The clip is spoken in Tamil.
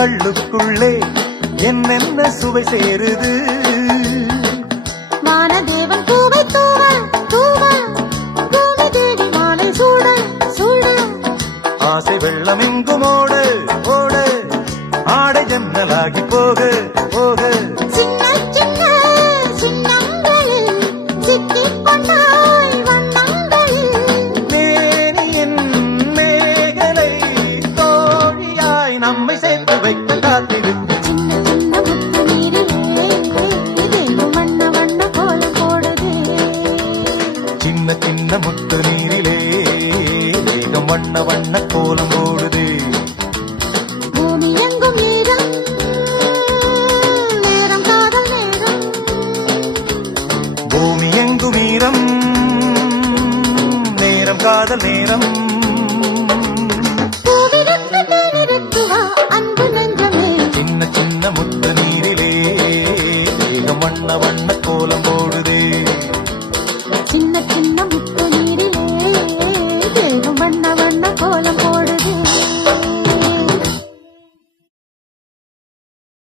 கள்ளுக்குள்ளே என்னென்ன சுவை சேருது. வானதேவன் பூவை தூவ தூவ பூமி தேடி மாலை சூட சூட ஆசை வெள்ளம் எங்கும் ஓட ஓட ஆடை ஜன்னலாகி போக போக சின்ன சின்ன சின்னங்களில் சிக்கிக் கொண்டாய் வண்ணங்களில் மேனியின் மேகலை தோழியாய் நம்மை சேர்த்து வைக்க காத்திருக்கு. சின்ன சின்ன முத்து நீரிலே இதேனும் வண்ண வண்ண கோலம் போடுதே. சின்ன சின்ன முத்து நீரிலே வேகம் வண்ண வண்ண கோலம் போடுதே. பூமி எங்கும் ஈரம் நேரம் காதல் நேரம் பூமி எங்கும் ஈரம் நேரம் காதல் நேரம். பூவிருந்து தேனிருக்கு வா அன்பு நெஞ்சமே. சின்ன சின்ன முத்து நீரிலே வேகம் வண்ண வண்ண